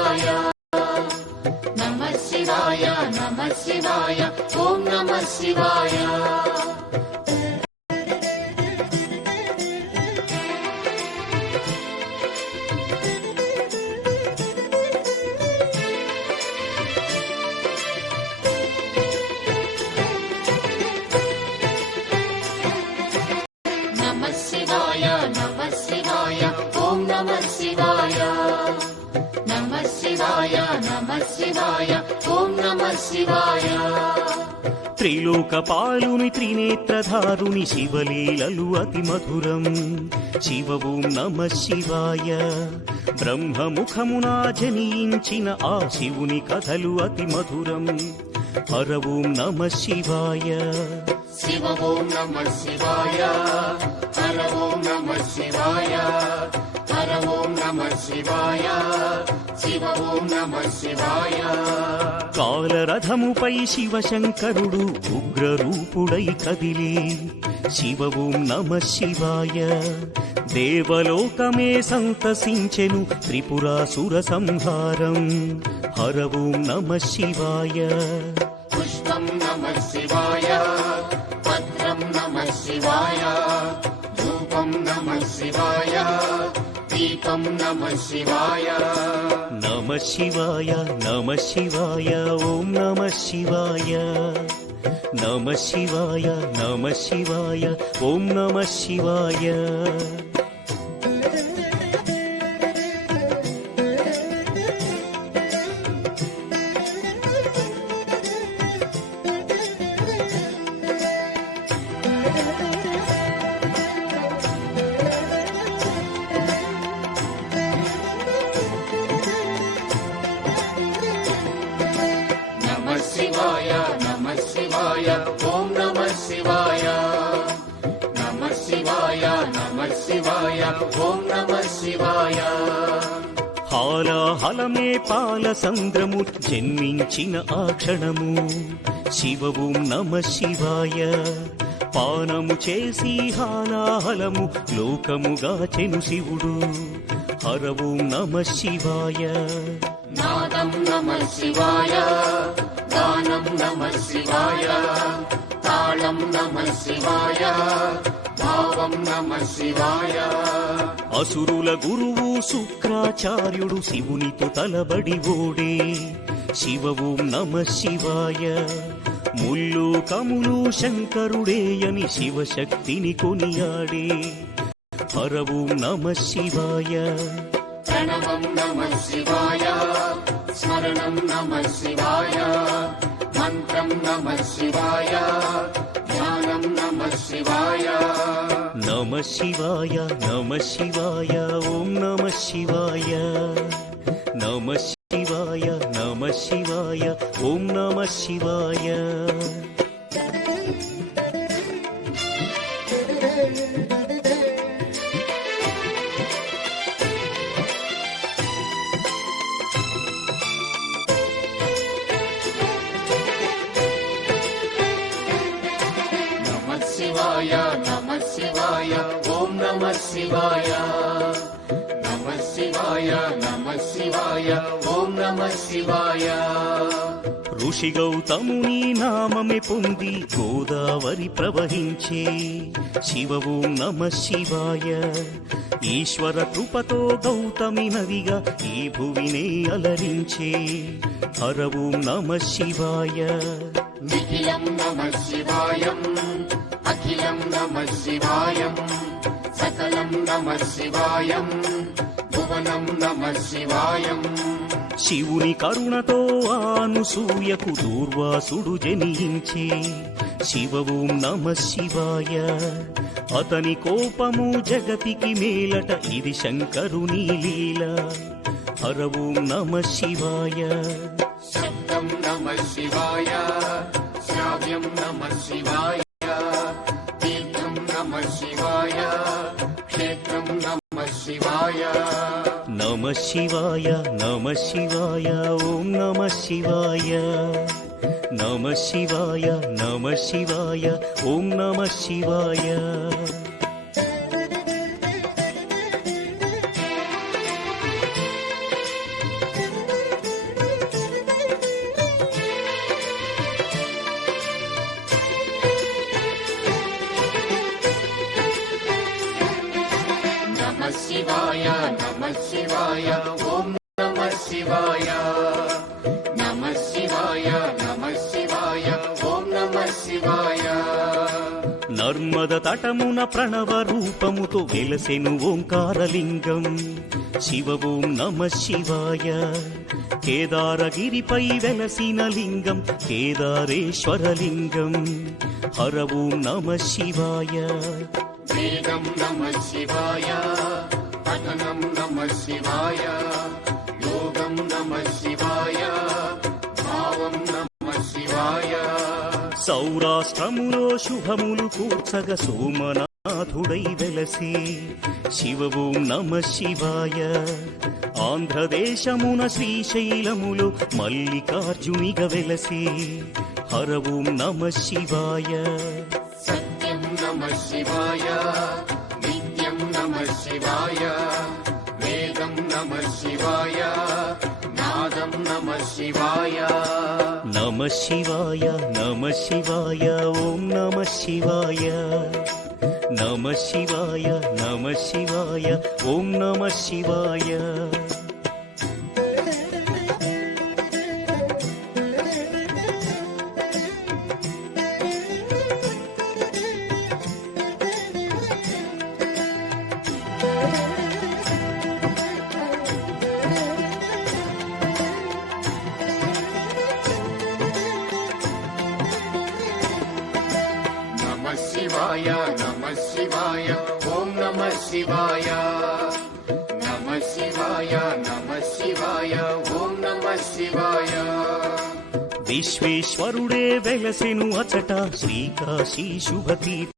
శివాయ నమః శివాయ నమః శివాయ ఓం నమః శివాయ త్రిలోకపాలుని త్రినేత్రధారుని శివలీలలు అతి మధురం శివ ఓం నమః శివాయ బ్రహ్మముఖమున జనించిన ఆ శివుని కథలు అతి మధురం హర ఓం నమః శివాయ శివ ఓం నమః శివాయ హర ఓం నమః శివాయ హర ఓం నమః శివాయ శివ ఓం నమః శివాయ కాలరథముపై శివశంకరుడు ఉగ్రరూపుడై కదిలి శివ ఓం నమః శివాయ దేవలోకమే సంతసించెను త్రిపురాసుర సంహారం హర ఓం నమః శివాయ పుష్పం నమః శివాయ పత్రం నమః శివాయ ధూపం నమః శివాయ దీపం నమః శివాయ నమః శివాయ నమః శివాయ ఓం నమః శివాయ నమః శివాయ నమః శివాయ ఓం నమః శివాయ హాలాహలమే పాల సంద్రము జన్మించిన ఆ క్షణము శివ ఓం నమః శివాయ పానము చేసి హాలాహలము లోకముగా చెను శివుడు హర ఓం నమః శివాయ నాదం నమః శివాయ గానం నమః శివాయ తాళం నమః శివాయ భావం నమః శివాయ అసురుల గురువు శుక్రాచార్యుడు శివునితో తలబడి ఓడే శివ ఓం నమః శివాయ ముల్లోకములు శంకరుడేయని శివశక్తిని కొనియాడే హర ఓం నమః శివాయ ప్రణవం నమః శివాయ స్మరణం నమః శివాయ మంత్రం నమః శివాయ ధ్యానం నమః శివాయ నమః శివాయ నమః శివాయ ఓం నమః శివాయ నమః శివాయ నమః శివాయ ఓం నమః శివాయ నమః శివాయ ఓం నమః శివాయ నమః శివాయ నమః శివాయ ఓం నమః శివాయ ఋషి గౌతముని నామమే పొంది గోదావరి ప్రవహించే శివ ఓం నమః శివాయ ఈశ్వర కృపతో గౌతమి నదిగా ఈ భువినే అలరించే హర ఓం నమః శివాయ నిఖిలం నమః శివాయం అఖిలం నమః శివాయం సకలం నమః శివాయం భువనం నమః శివాయం శివుని కరుణతో అనసూయకు దూర్వాసుడు జనించే శివ ఓం నమః శివాయ అతని కోపము జగతికి మేలట ఇది శంకరుని లీల హర ఓం నమః శివాయ శబ్దం నమః శివాయ శ్రావ్యం నమః శివాయ తీర్థం నమః శివాయ క్షేత్రం నమః శివాయ నమః శివాయ నమః శివాయ ఓం నమః శివాయ నమః శివాయ నమః శివాయ ఓం నమః శివాయ శివాయ నమః శివాయ ఓం నమః శివాయ నమః శివాయ నమః శివాయ ఓం నమః శివాయ నర్మద తటమున ప్రణవ రూపముతో వెలసెను ఓంకారలింగం శివ ఓం నమః శివాయ కేదారగిరిపై వెలసిన లింగం కేదారేశ్వరలింగం హర ఓం నమః శివాయ వేదం నమః శివాయ పఠనం నమః శివాయ యోగం నమః శివాయ భావం నమః శివాయ సౌరాష్ట్రములో శుభములు కూర్చగ సోమనాథుడై వెలసి శివ ఓం నమః శివాయ ఆంధ్రదేశమున శ్రీశైలములో మల్లికార్జునిగ వెలసి హర ఓం నమః శివాయ సత్యం నమః శివాయ నిత్యం నమః శివాయ వేదం నమః శివాయ నాదం నమః శివాయ నమః శివాయ నమః శివాయ ఓం నమః శివాయ నమః శివాయ నమః శివాయ ఓం నమః శివాయ నమః శివాయ నమః శివాయ ఓం నమః శివాయ నమః శివాయ నమః శివాయ ఓం నమః శివాయ విశ్వేశ్వరుడే వెలసెను అచట శ్రీకాశీ శుభతీర్థ